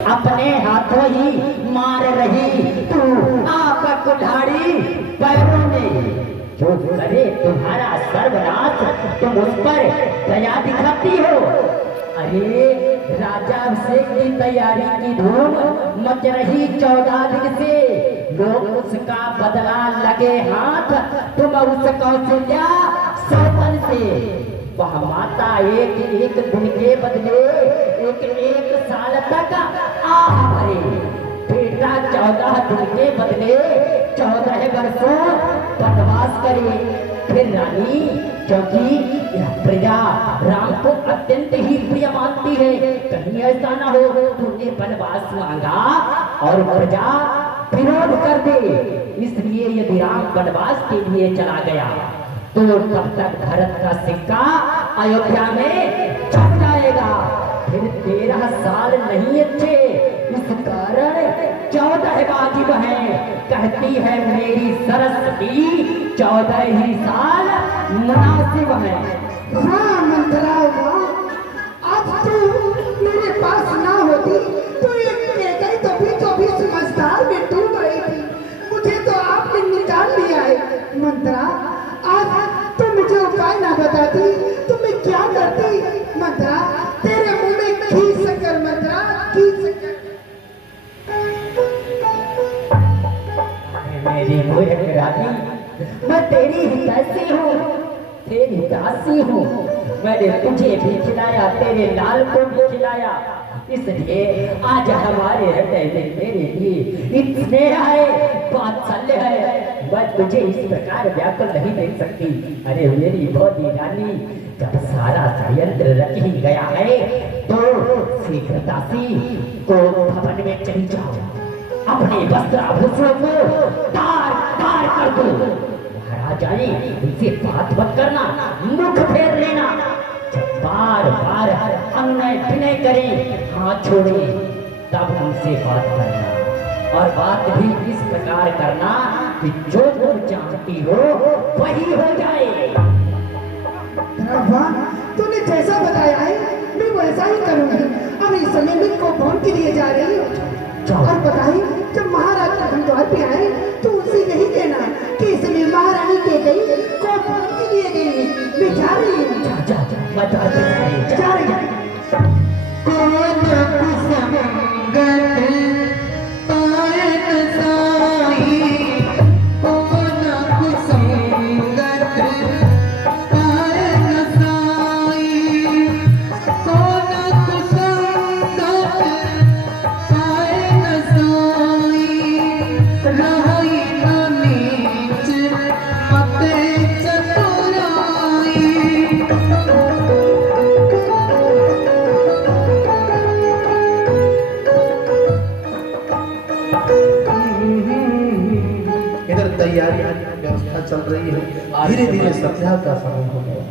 अपने हाथों ही मार रही तू आप कुल्हाड़ी पैरों में जो करे तुम्हारा सर्वनाश तुम उस पर दया दिखाती हो। अरे राजा अभिषेक की तैयारी की धूम मच रही 14 दिन से लोग उसका बदला लगे हाथ तुम उस कौशल्या सौतन से वह माता एक एक दिन के बदले एक एक साल तक आह भरे बेटा 14 दिन के बदले 14 वर्षों वनवास करे। फिर रानी क्योंकि यह प्रजा राम को अत्यंत ही प्रिय मानती है, कहीं ऐसा ना हो तूने वनवास मांगा और प्रजा विरोध कर दे, इसलिए यदि राम वनवास के लिए चला गया तो तब तक भरत का सिक्का अयोध्या में छप जाएगा। फिर 13 साल नहीं अच्छे, इस कारण 14 बाकी बहन कहती है मेरी सरस्वती 14 ही साल मुनासिब है। हाँ मंत्रा आज तू मेरे पास ना होती तो एक तो भी समझदार में डूब रही थी, मुझे तो आपने निकाल लिया है। मंत्रा आज तुम मुझे उपाय ना बताती तो मैं क्या करती। मंत्रा तेरे मुंह में घी शक्कर, मंत्रा घी शक्कर। मेरी मूर्ख रानी मैं तेरी दासी हूँ, तेरी दासी हूँ। मैंने तुझे भी खिलाया, तेरे लाल को भी खिलाया, इसलिए आज हमारे हृदय में तेरे लिए इतने है वात्सल्य है। मैं तुझे इस प्रकार व्याकुल नहीं देख सकती। अरे मेरी भोली रानी जब सारा षड्यंत्र रच ही गया है तो शीघ्रता से को भवन में चली जाओ, अपने वस्त्राभूषणों को तार तार कर दो। महाराजा ने उनसे बात मत करना, मुख फेर लेना, जब बार बार अन्य विनय करें हाथ छोड़े तब उनसे बात करना, और बात भी इस प्रकार करना कि जो तुम चाहती हो वही हो जाए। तूने जैसा बताया है मैं वैसा ही करूंगी। अब इस समय मैं कोपौन के लिए जा रही हूँ। और बताइए जब महाराज हम द्वार पे आए तो उनसे यही कहना कि इसमें महारानी के गई कोपौन के लिए गई, मैं जा रही हूँ। जा रही है। तैयारी व्यवस्था चल रही है, धीरे धीरे संध्या का समय हो गया।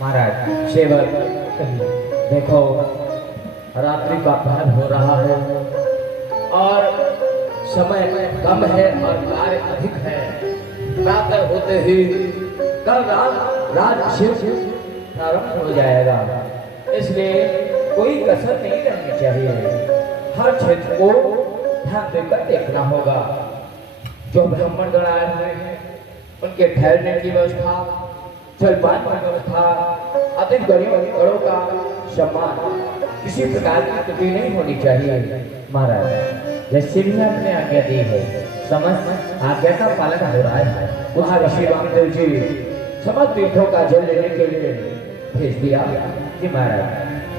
महाराज सेवक देखो रात्रि का पहर हो रहा है और समय कम है और कार्य अधिक है। प्रातः होते ही कल रात राजभिषेक प्रारंभ हो जाएगा, इसलिए कोई कसर नहीं रहनी चाहिए। हर क्षेत्र को ध्यान देकर देखना होगा। जो ब्राह्मण गण आए हुए हैं उनके ठहरने की व्यवस्था, जलपान की व्यवस्था, अधिक गणों का सम्मान, किसी प्रकार की त्रुटि नहीं होनी चाहिए। महाराज जैसे भी आपने आज्ञा दी है समस्त आज्ञा का पालन हो रहा है। वहाँ ऋषि वामदेव जी समस्त तीर्थों का जल लेने के लिए भेज दिया जी महाराज,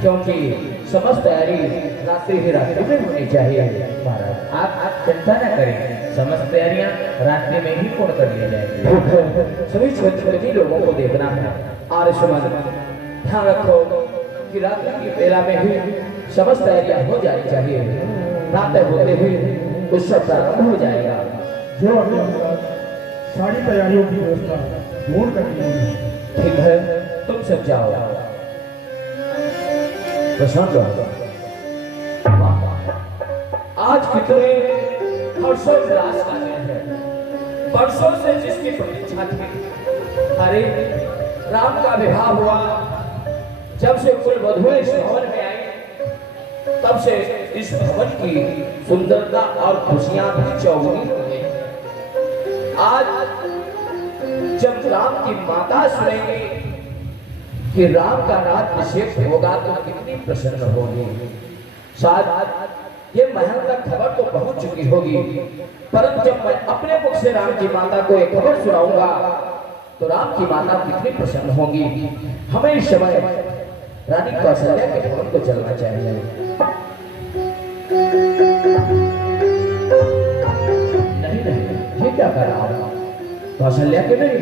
क्योंकि समस्त तैयारी रात्रि ही रात्रि में होनी चाहिए। महाराज आप चिंता न करें, समस्त तैयारियां रात्रि में ही पूर्ण कर ली जाएंगी। सभी क्षेत्र में लोगों को देखना है और सुमन ध्यान रखो कि रात्रि की बेला में ही समस्त तैयारियां हो जानी चाहिए। प्रातः होते हुए उत्सव प्रारंभ हो जाएगा। जो सारी तैयारियों की व्यवस्था पूर्ण कर ली है। ठीक है तुम सब जाओ, प्रसन्न रहो। आज कितने हर्षों उल्लास का दिन है, वर्षों से जिसकी प्रतीक्षा थी। अरे राम का विवाह हुआ, जब से कुल वधुएं इस भवन में आई तब से इस भवन की सुंदरता और खुशियां भी चौगुनी हो गई। आज जब राम की माता सुनेंगी कि राम का राज्याभिषेक होगा तो कितनी प्रसन्न होगी। शायद ये महल तक खबर तो पहुंच चुकी होगी, परंतु जब मैं अपने मुख से राम की माता को एक खबर सुनाऊंगा तो राम की माता कितनी प्रसन्न होंगी। हमें इस समय रानी कौशल्या के भवन को चलना चाहिए। नहीं नहीं, ये क्या कर रहा हूं? कौशल्या के नहीं,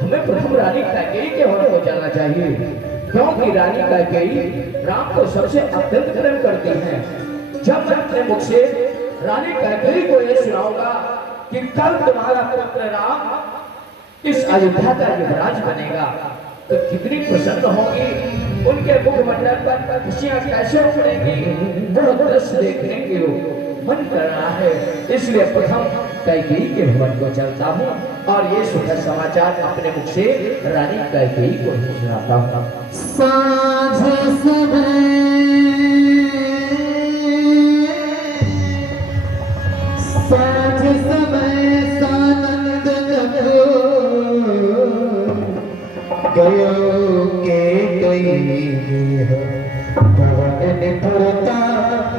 हमें प्रथम रानी कैकेयी के भवन को चलना चाहिए, क्योंकि रानी कैकेयी राम को सबसे अत्यंत प्रेम करती हैं। जब मैं अपने मुख से रानी कैकेयी को यह सुनाऊंगा कि कल तुम्हारा पुत्र राम इस अयोध्या का युवराज बनेगा तो कितनी प्रसन्न होगी, उनके मुखमंडल पर खुशियां कैसे उमड़ेंगी, वह दृश्य देखने के मन कर रहा है। इसलिए प्रथम कैकेयी के भवन को चलता हूँ और ये सुखद समाचार अपने मुख से रानी कैकेयी को ही सुनाता हूँ। साँझ समय सानंद गयो के गई भवन निपुरता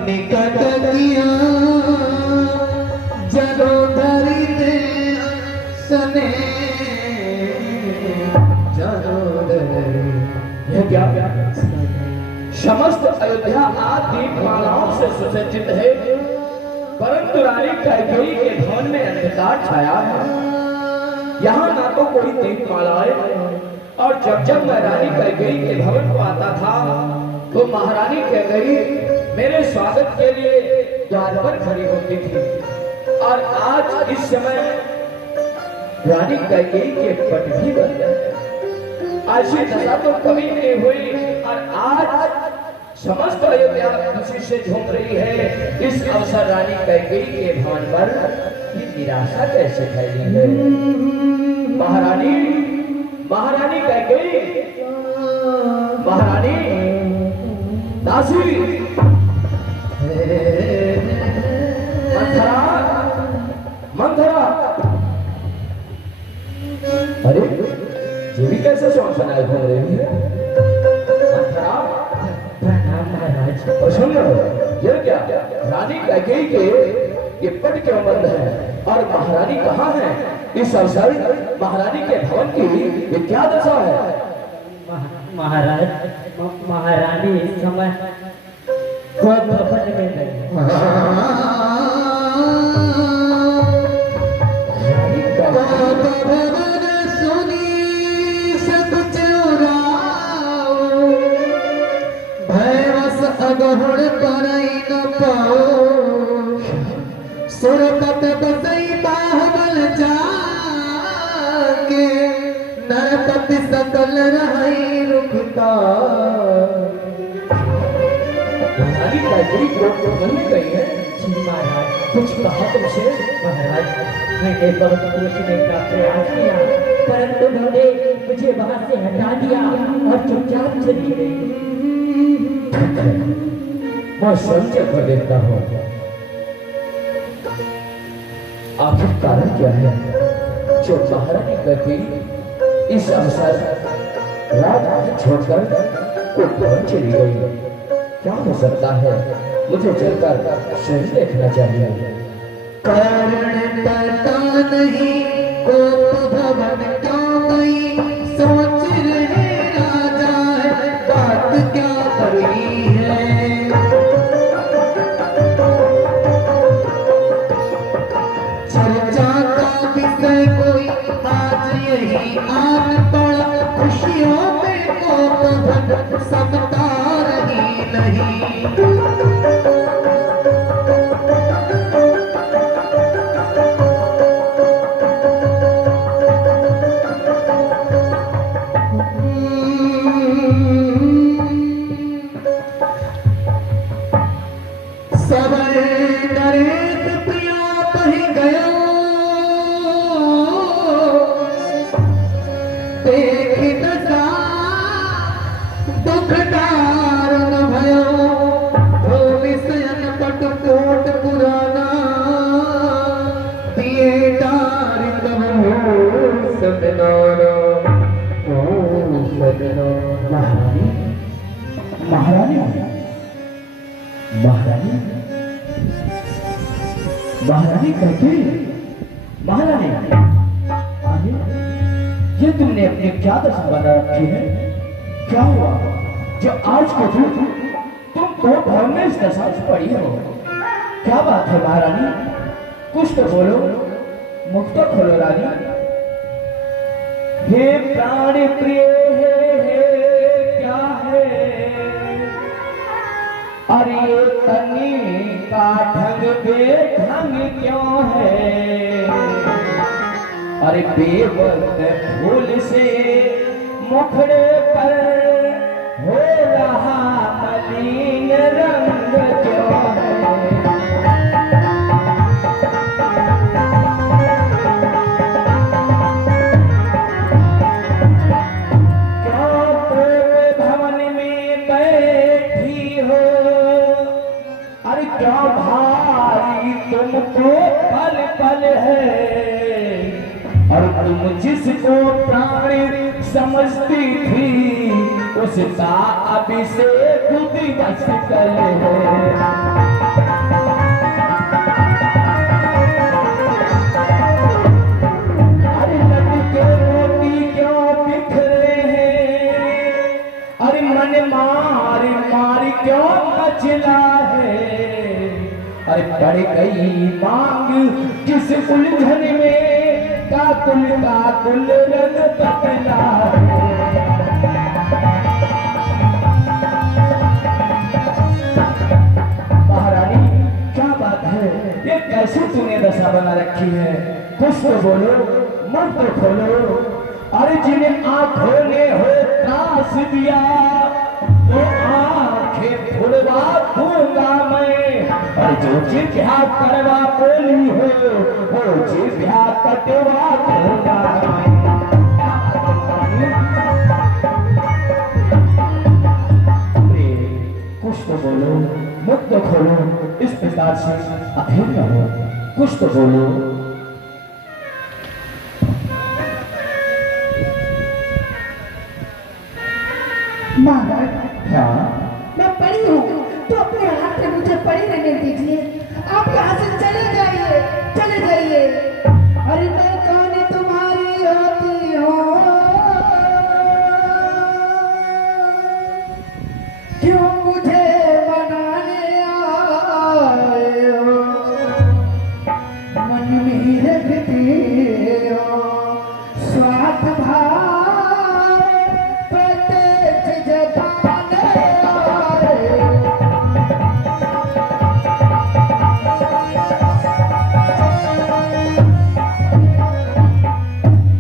निकट किया जलोधरी दे सने जलोधरी। यह क्या समस्त अयोध्या आज दीपमालाओं से सुसज्जित है, परंतु रानी कैकेयी के भवन में अंधकार छाया है। यहाँ ना तो कोई दीपमालाएं, और जब जब मैं रानी कैकेयी के भवन को आता था तो महारानी कैकेयी मेरे स्वागत के लिए द्वार पर खड़ी होती थी, और आज इस समय रानी कैकेयी के पट भी बंद है। ऐसी दशा तो कभी नहीं हुई, और आज समस्त अयोध्या खुशी से झूम रही है। इस अवसर रानी कैकेयी के भवन पर ये निराशा कैसे फैली है? महारानी, महारानी कैकेयी, महारानी दासी, मंथरा, मंथरा। अरे ये भी कैसे सॉन्ग सुनाई घूम रही है? मंथरा, प्रसन्न हो, यह क्या? रानी कैकेयी के ये पट क्यों बंद है और महारानी कहाँ है? इस अवसर महारानी के भवन की ये क्या दशा है? महाराज, महारानी इस समय भवन में गई। अगहड़ करई न पाओ सुरपत बसई बाहुबल जाके नरपति सकल रही रुकता। रानी कैकेयी भवन में गई है? जी महाराज। कुछ कहा तुमसे? महाराज, मैंने बहुत पूछने का प्रयास किया, परंतु उन्होंने मुझे वहां से हटा दिया और चुपचाप चली गई। मैं संचय कर देता हूँ, आखिर कारण क्या है जो महारानी कैकेयी इस अवसर राजधानी छोड़कर कोई भवन चली गई? क्या हो सकता है? मुझे चलकर स्वयं देखना चाहिए। कारण पता नहीं कोप भवन क्यों गई, सोच रहे राजा है बात क्या करी है। चर्चा का विषय कोई आज यही आन पड़ा, खुशियों में कोप भवन समता रही नहीं। दुखदार न भयो, कोट पुराना दिए डार तब हो सदनारा ओ सदना। महारानी महारानी महारानी महारानी कहती महारानी आगे ये तुमने अपनी क्या दशा बना रखी है? क्या हुआ जो आज को तुम तो भवन में इस दशा से पड़ी हो? क्या बात है महारानी? कुछ तो बोलो, मुख तो खोलो रानी। हे प्राण प्रिय हे क्या है? अरे तनी का ढंग बेढंग क्यों है? अरे बेवक्त फूल से मुखड़े पर हो रहा मलिन रंग क्यों है? क्या भाई तुमको पल पल है और तुम जिसको प्राण समझती थी उसका अभिषेक दिवस कल है। अरे लटके रोटी क्यों बिखरे हैं? अरे मन मार मार क्यों मचला है? अरे पड़ गई मांग किस उलझन में काकुल रंग कतला है। महारानी क्या बात है? ये कैसे तूने दशा बना रखी है? कुछ तो बोलो, मन तो खोलो। अरे जिन्हें आंखों ने हो त्रास दिया वो आंखें खुलवा दूंगा मैं, और जो जिभ्या करवा बोली हो वो जिभ्या कटवा दूंगा मैं। कुछ तो बोलो, मुख तो खोलो, इस प्रकार से अधीर न हो। कुछ तो बोलो। महाराज हाँ मैं पड़ी हूँ तो अपने हाथ में मुझे पड़ी रहने दीजिए। आप यहाँ से चले जाइए, चले जाइए। अरे मैं कौन तुम्हारी होती हूँ? क्यों मुझे बनाने आए हो? मन में रखते हो स्वार्थ भाव प्रत्यक्ष जताने आए।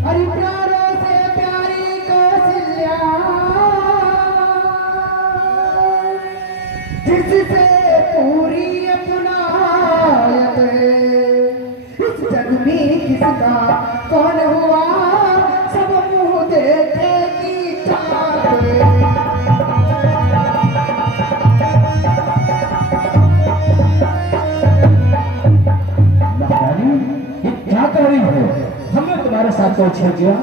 अरे प्यारों से प्यारी कौशल्या जिससे पूरी अपनायत इस जग में किसका कौन हुआ सब मुंह देखे की चाहत। महारानी ये क्या कर रही हो? हमने तुम्हारे साथ कोई छेड़ दिया?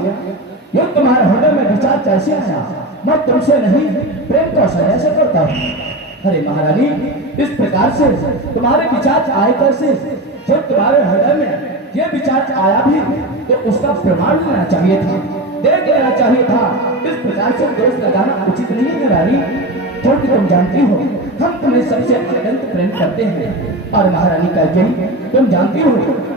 ये तुम्हारे हृदय में विचार कैसे आया? मैं तुमसे नहीं प्रेम का सहाय से करता हूँ। अरे महारानी इस प्रकार से तुम्हारे विचार आए कैसे? जब तुम्हारे हृदय में ये विचार आया भी तो उसका प्रमाण लेना चाहिए था, देख लेना चाहिए था। इस प्रकार से दोष लगाना उचित नहीं है रानी, क्योंकि तुम जानती हो हम तुम्हें सबसे अत्यंत प्रेम करते हैं। और महारानी कहते हैं तुम जानती हो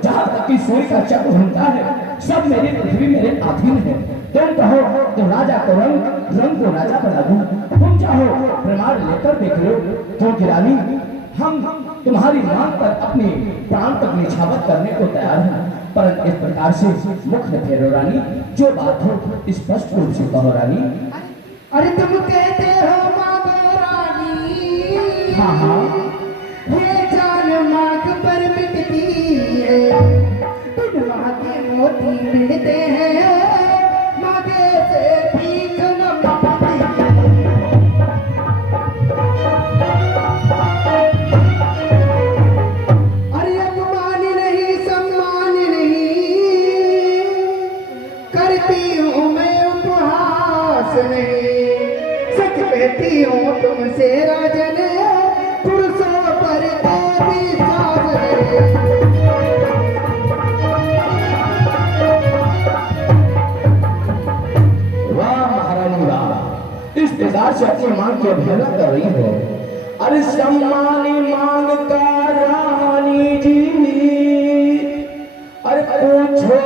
जहाँ तक कि सूर्य का चक्र घूमता है सब मेरी पृथ्वी मेरे अधीन है। तुम कहो तो राजा को रंग को राजा बना दूं, तुम चाहो प्रमाण लेकर देख लो। क्योंकि रानी हम तुम्हारी मांग पर अपने प्राण तक निछावर करने को तैयार हैं, पर इस प्रकार से मुख न फेरो रानी, जो बात हो स्पष्ट रूप से कहो रानी। अरे तुम कहते हो मांगो रानी, हाँ हाँ ये जान मांग पर मिटती है। बिन मांगे मोती मिलते हैं, मांगे से भीख न मिटती है। से अपनी मांग की अवहेलना कर रही हो? अरे सम्मानी मांग का रानी जी, अरे पूछो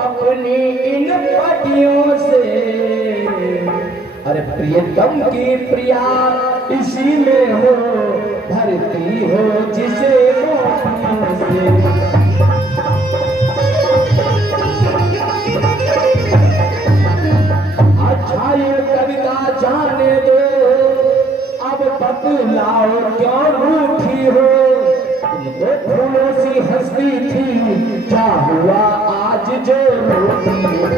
अपनी इन पटियों से, अरे प्रियतम की प्रिया इसी में हो, भरती हो जिसे मोतियों से। अच्छा ये कविता जाने दो, अब बतलाओ क्यों रूठी हो? तुमको फूलों सी हंसती थी, क्या हुआ आज जो रोती हो?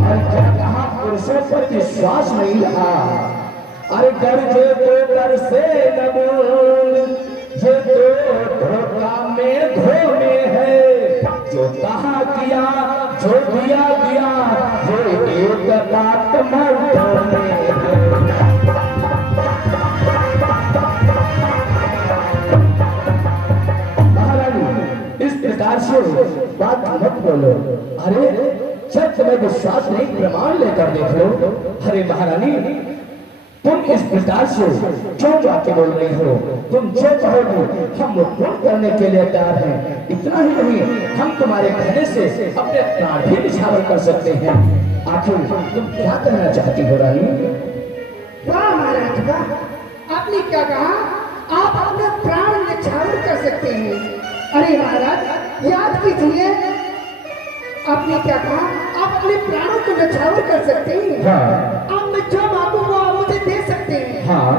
और क्या कहा पुरुषों पर विश्वास नहीं रहा? अरे गरजे तो कर से न बोल, ये तो धोखा में धो में है, जो कहा किया जो दिया दिया, वो एक बात मर्दों में है। महारानी इस प्रकार से बात मत बोलो। अरे जब तुम्हें विश्वास नहीं प्रमाण लेकर देख लो। अरे महारानी तुम इस प्रकार से क्यों जाके बोल रही हो? तुम जो कहोगे हम वो पूर्ण करने के लिए तैयार हैं। इतना ही नहीं, हम तुम्हारे कहने से अपने प्राण भी निछावर कर सकते हैं। आखिर तुम क्या कहना चाहती हो रानी? वाह महाराज वाह, आपने क्या कहा? आप अपने प्राण निछावर कर सकते हैं। अरे महाराज याद कीजिए, आपने क्या कहा? आप अपने प्राणों को निछावर कर सकते हैं। हाँ। आप मैं जो मांगू वो आप मुझे दे सकते हैं। हाँ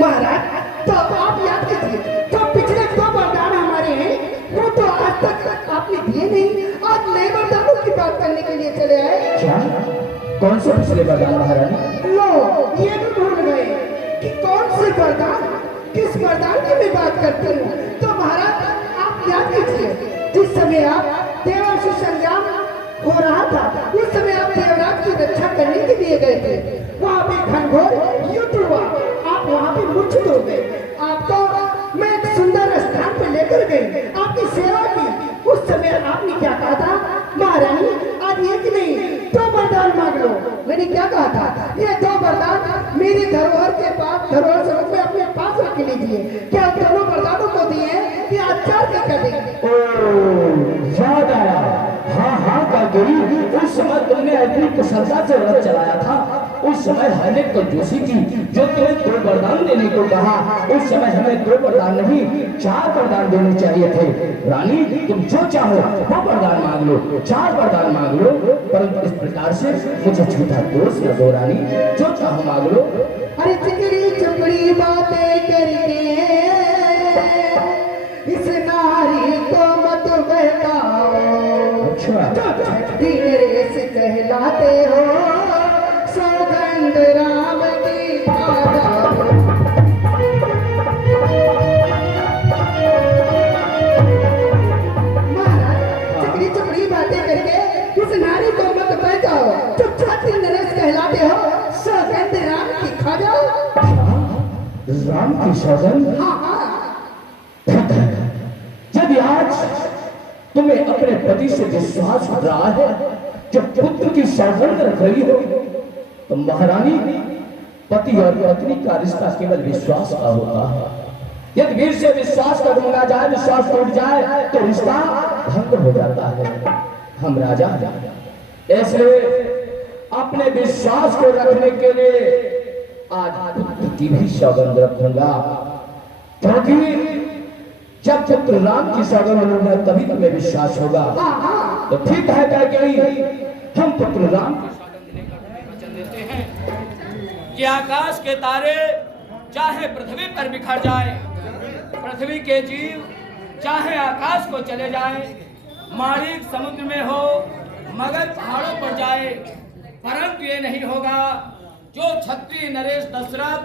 महाराज तो आप याद कीजिए, जो पिछले 2 वरदान हमारे हैं वो तो आज तक आपने दिए नहीं। आज नए वरदानों की बात करने के लिए चले आए। क्या? कौन से पिछले वरदान महारानी? लो ये भी भूल गए कि कौन से वरदान, किस वरदान की मैं बात करती हूँ। तो महाराज आप याद कीजिए, जिस समय आप देवासुर संग्राम हो रहा था, उस समय आप देवराज की रक्षा करने के लिए गए थे। वहाँ पे घनघोर युद्ध हुआ, आप वहाँ पे मूर्छित हो गए। आपको मैं एक सुंदर स्थान पे लेकर गई, आपकी सेवा की। उस समय आपने क्या कहा था? महारानी आज एक नहीं 2 वरदान मांग लो। मैंने क्या कहा था? ये 2 वरदान मेरी धरोहर के पास, धरोहर स्वरूप में अपने पास रख लीजिए। क्या दोनों वरदानों को दिए कि आज 4 कर देंगे? याद आया। हाँ हाँ कागरी, उस समय तुमने इतनी कुशलता से रथ चलाया था। उस समय हमने कंजूसी की, जो तुम्हें 2 वरदान देने को कहा। उस समय हमें 2 वरदान नहीं 4 वरदान देने चाहिए थे। रानी तुम जो चाहो वो वरदान मांग लो, 4 वरदान मांग लो, परंतु इस प्रकार से मुझे झूठा दोष न दो रानी। जो चाहो मांग लो। अरे चिकड़ी चुपड़ी बातें करके इस नारी को मत बहकाओ। दिन रेस कहलाते हो, सौगंध राम की खा जाओ। महाराज चिकड़ी चुपड़ी बातें करके इस नारी को मत बहकाओ। चुपचाप दिन रेस कहलाते हो, सौगंध राम की खा जाओ। राम की सौगंध? हाँ हाँ, यदि आज तुम्हें अपने पति से विश्वास हो रहा है, जो पुत्र की सौगंध रख रही हो, तो महारानी पति और पत्नी का रिश्ता केवल विश्वास का होता है। यदि वीर से विश्वास का टूटा जाए, विश्वास टूट जाए तो रिश्ता भंग हो जाता है। हम राजा ऐसे अपने विश्वास को रखने के लिए आज पुत्र की भी सौगंध रखूंगा, क्योंकि जब पुत्र राम की सौगंध लूंगा तभी तुम्हें विश्वास होगा। तो ठीक है कैकेयी, हम पुत्र राम की सौगंध लेकर तुम्हें वचन देते हैं कि आकाश के तारे चाहे पृथ्वी पर बिखर जाए, पृथ्वी के जीव चाहे आकाश को चले जाए, माणिक समुद्र में हो, मगध पहाड़ों पर जाए, परंतु ये नहीं होगा जो क्षत्रिय नरेश दशरथ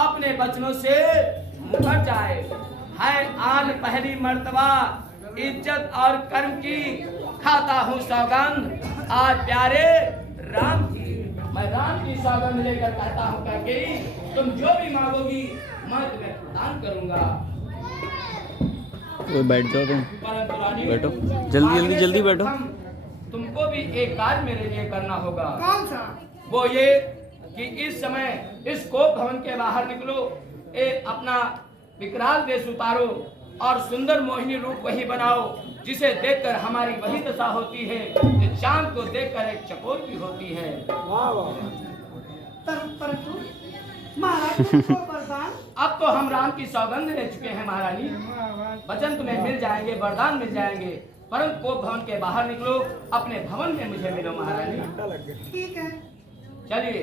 अपने वचनों से मुकर जाए। है आन पहली मर्तबा इज्जत और कर्म की, खाता हूँ सौगंध आज प्यारे राम की। मैं राम की सौगंध लेकर कहता हूँ कैकेयी, तुम जो भी मांगोगी मैं तुम्हें प्रदान करूंगा। कोई बैठ जाओ तुम, परंतु रानी बैठो, जल्दी जल्दी जल्दी बैठो। तुमको भी एक कार्य मेरे लिए करना होगा। कौन सा? वो ये कि इस समय इस कोप भवन के बाहर निकलो, अपना विकराल वेश उतारो और सुंदर मोहिनी रूप वही बनाओ जिसे देखकर हमारी वही दशा होती है कि चांद को देखकर एक चकोर की होती है। परंतु महाराज को वरदान। अब तो हम राम की सौगंध ले चुके हैं महारानी, वचन तुम्हें मिल जाएंगे, वरदान मिल जाएंगे, परंतु कोप भवन के बाहर निकलो, अपने भवन में मुझे मिलो महारानी। ठीक है। चलिए।